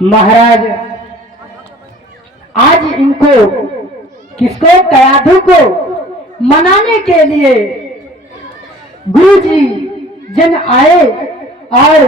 महाराज आज इनको किसको कयाधु को मनाने के लिए गुरुजी जन आए और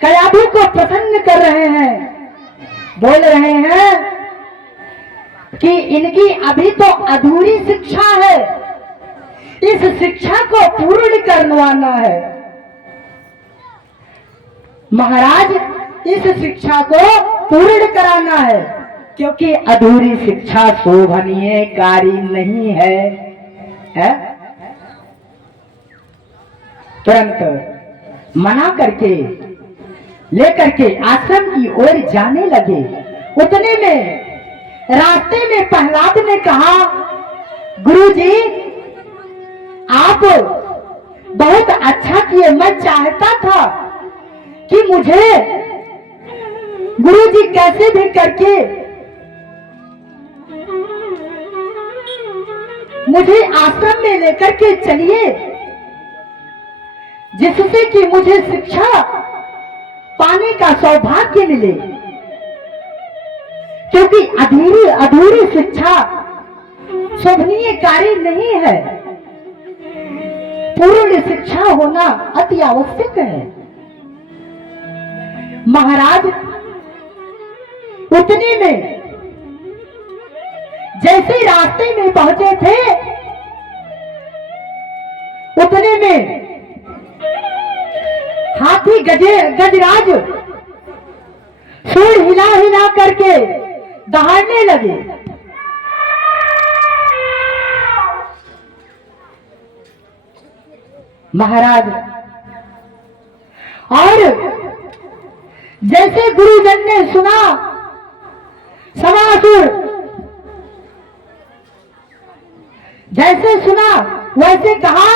कयाधु को प्रसन्न कर रहे हैं। बोल रहे हैं कि इनकी अभी तो अधूरी शिक्षा है, इस शिक्षा को पूर्ण करवाना है। महाराज इस शिक्षा को पूर्ण कराना है, क्योंकि अधूरी शिक्षा शोभनीय कार्य नहीं है? तुरंत मना करके लेकर के आश्रम की ओर जाने लगे। उतने में रास्ते में प्रहलाद ने कहा, गुरुजी आप बहुत अच्छा किए, मैं चाहता था कि मुझे गुरुजी कैसे भी करके मुझे आश्रम में लेकर के चलिए, जिससे कि मुझे शिक्षा पाने का सौभाग्य मिले, क्योंकि अधूरी शिक्षा शोभनीय कार्य नहीं है, पूर्ण शिक्षा होना अति आवश्यक है। महाराज उतने में जैसे रास्ते में पहुंचे थे, उतने में हाथी गजराज सूंड हिला हिला करके दहाड़ने लगे। महाराज और जैसे गुरुजन ने सुना, समासुर जैसे सुना वैसे कहा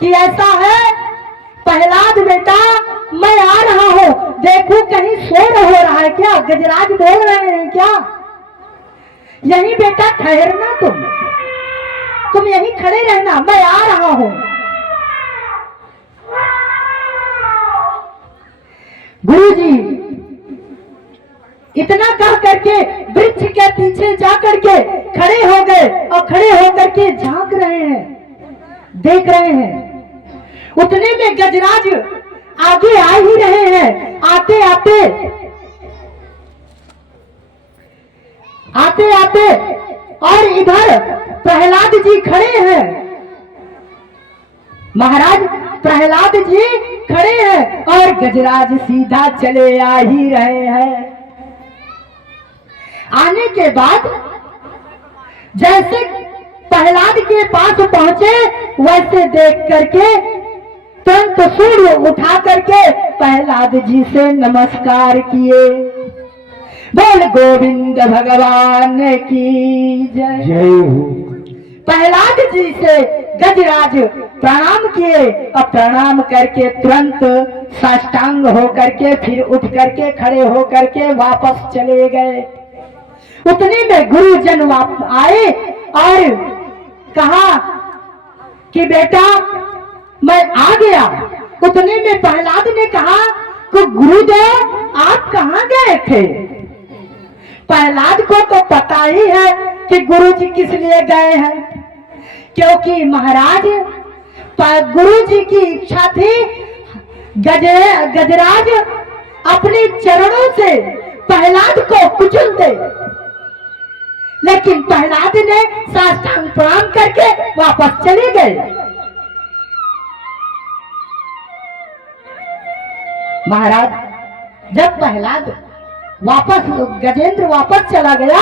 कि ऐसा है प्रहलाद बेटा, मैं आ रहा हूं, देखो कहीं शोर हो रहा है क्या, गजराज बोल रहे हैं क्या, यहीं बेटा ठहरना, तुम यहीं खड़े रहना, मैं आ रहा हूं। गुरुजी इतना कह करके वृक्ष के पीछे जा करके खड़े हो गए और खड़े होकर के झांक रहे हैं, देख रहे हैं। उतने में गजराज आगे आ ही रहे हैं। आते आते और इधर प्रहलाद जी खड़े हैं। महाराज प्रहलाद जी खड़े हैं और गजराज सीधा चले आ ही रहे हैं। आने के बाद जैसे प्रहलाद के पास पहुंचे, वैसे देख करके तुरंत सूर्य उठा करके प्रहलाद जी से नमस्कार किए। बोल गोविंद भगवान की जय। प्रहलाद जी से गजराज प्रणाम किए और प्रणाम करके तुरंत साष्टांग होकर के फिर उठ करके खड़े होकर के वापस चले गए। उतने में गुरुजन आए और कहा कि बेटा मैं आ गया। उतने में प्रहलाद ने कहा कि गुरुदेव आप कहाँ गए थे? प्रहलाद को तो पता ही है कि गुरुजी किस लिए गए हैं, क्योंकि महाराज गुरुजी की इच्छा थी गजराज अपने चरणों से प्रहलाद को कुचल दे, लेकिन प्रहलाद ने साष्टांग प्रणाम करके वापस चले गए। महाराज जब प्रहलाद वापस गजेंद्र वापस चला गया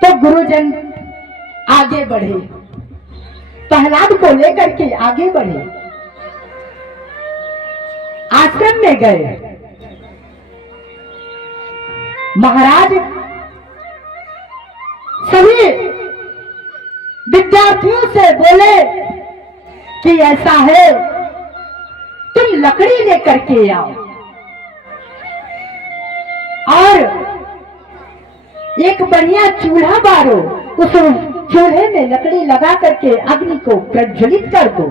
तो गुरुजन आगे बढ़े, प्रहलाद को लेकर के आगे बढ़े, आश्रम में गए। महाराज सभी विद्यार्थियों से बोले कि ऐसा है, तुम लकड़ी लेकर के आओ और एक बढ़िया चूल्हा बारो, उस चूल्हे में लकड़ी लगा करके अग्नि को प्रज्वलित कर दो।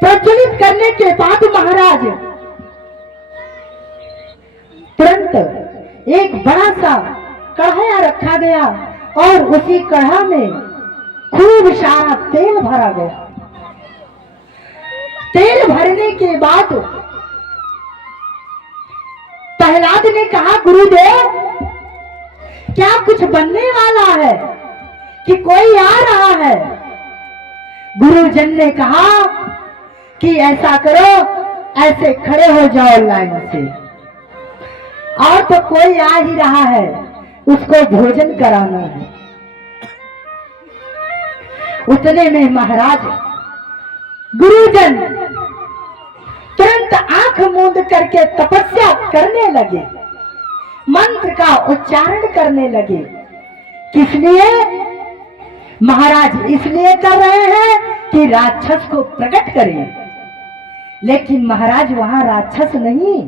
प्रज्वलित करने के बाद महाराज तुरंत एक बड़ा सा कढ़ाया रखा गया और उसी कढ़ा में खूब सारा तेल भरा गया। तेल भरने के बाद प्रहलाद ने कहा, गुरुदेव क्या कुछ बनने वाला है कि कोई आ रहा है? गुरुजन ने कहा कि ऐसा करो, ऐसे खड़े हो जाओ लाइन से, और तो कोई आ ही रहा है, उसको भोजन कराना है। उतने में महाराज गुरुजन तुरंत आंख मूंद करके तपस्या करने लगे, मंत्र का उच्चारण करने लगे। किस लिए? महाराज इसलिए कर रहे हैं कि राक्षस को प्रकट करें। लेकिन महाराज वहां राक्षस नहीं,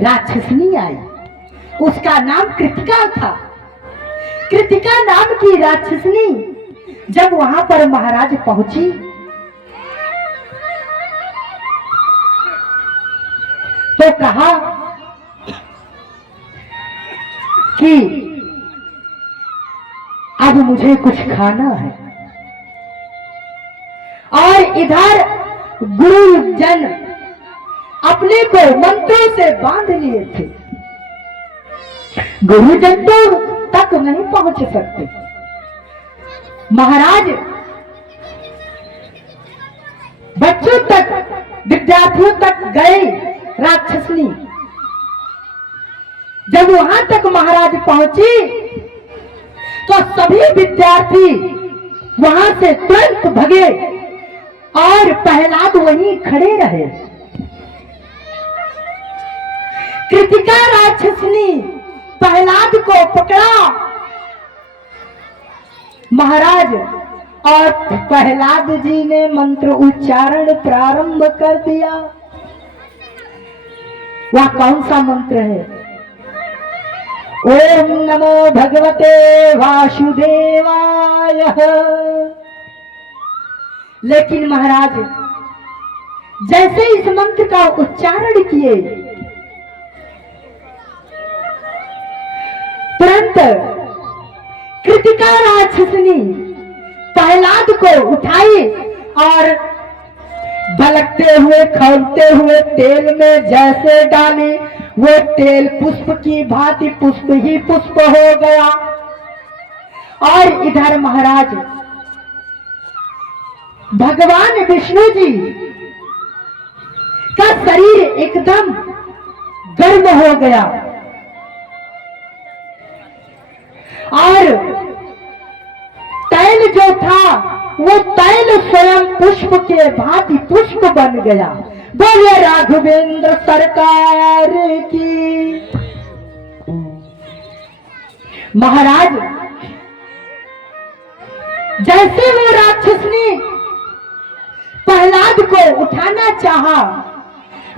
राक्षसनी आई। उसका नाम कृतिका था। कृतिका नाम की राक्षसनी जब वहां पर महाराज पहुंची तो कहा कि अब मुझे कुछ खाना है। और इधर गुरुजन अपने को मंत्रों से बांध लिए थे, गुरुजन तो तक नहीं पहुंच सकते। महाराज बच्चों तक, विद्यार्थियों तक गए राक्षसनी। जब वहां तक महाराज पहुंची तो सभी विद्यार्थी वहां से तुरंत भगे और प्रहलाद वहीं खड़े रहे। कृतिका राक्षसनी प्रहलाद को पकड़ा महाराज, और प्रहलाद जी ने मंत्र उच्चारण प्रारंभ कर दिया। वह कौन सा मंत्र है? ओम नमो भगवते वासुदेवाय। लेकिन महाराज जैसे इस मंत्र का उच्चारण किए, तुरंत कृतिका राक्षसनी प्रहलाद को उठाई और भलकते हुए खौलते हुए तेल में जैसे डाली, वो तेल पुष्प की भांति पुष्प ही पुष्प हो गया। और इधर महाराज भगवान विष्णु जी का शरीर एकदम गर्म हो गया और तैल जो था वो तैल स्वयं पुष्प के भांति पुष्प बन गया। बोले राघवेंद्र सरकार की। महाराज जैसे वो राक्षसनी प्रहलाद को उठाना चाहा,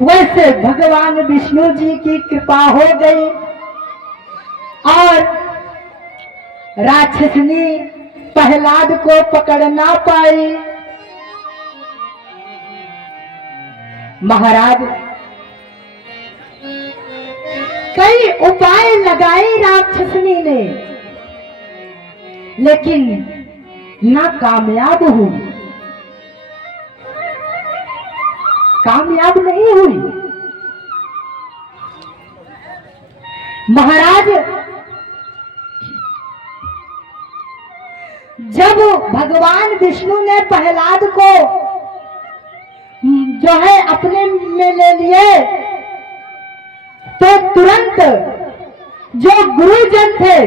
वैसे भगवान विष्णु जी की कृपा हो गई और राक्षसनी प्रहलाद को पकड़ ना पाई। महाराज कई उपाय लगाए राक्षसनी ने, लेकिन ना कामयाब हुई, कामयाब नहीं हुई। महाराज जब भगवान विष्णु ने प्रहलाद को जो है अपने में ले लिए, तो तुरंत जो गुरुजन थे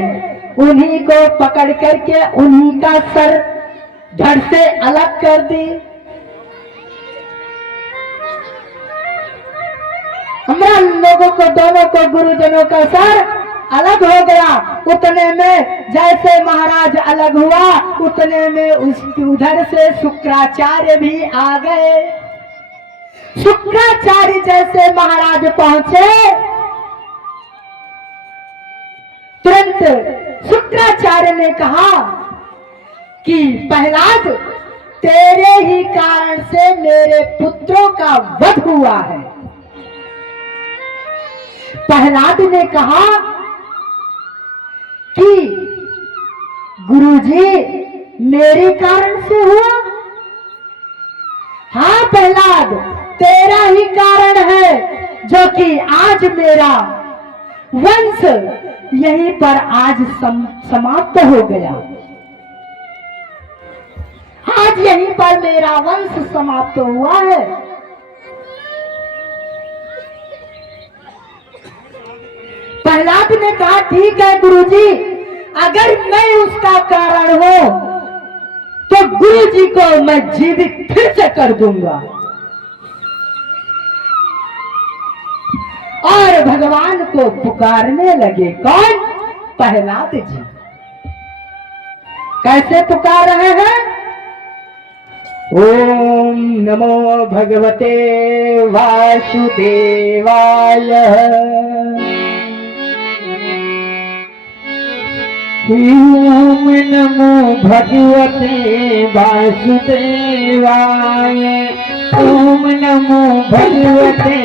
उन्हीं को पकड़ करके उन्हीं का सर धड़ से अलग कर दी। हमारा लोगों को, दोनों को, गुरुजनों का सर अलग हो गया। उतने में जैसे महाराज अलग हुआ, उतने में उसकी उधर से शुक्राचार्य भी आ गए। शुक्राचार्य जैसे महाराज पहुंचे, तुरंत शुक्राचार्य ने कहा कि प्रहलाद, तेरे ही कारण से मेरे पुत्रों का वध हुआ है। प्रहलाद ने कहा कि गुरुजी मेरे कारण से हुआ। हाँ प्रहलाद, तेरा ही कारण है जो कि आज मेरा वंश यहीं पर आज समाप्त हो गया। आज यहीं पर मेरा वंश समाप्त हुआ है। प्रहलाद ने कहा ठीक है गुरुजी, अगर मैं उसका कारण हूं तो गुरुजी को मैं जीवित फिर से कर दूंगा। और भगवान को पुकारने लगे। कौन? प्रहलाद जी। कैसे पुकार रहे हैं? ओम नमो भगवते वासुदेवाय। ओम नमो भगवते वासुदेवाय। ओम नमो भगवते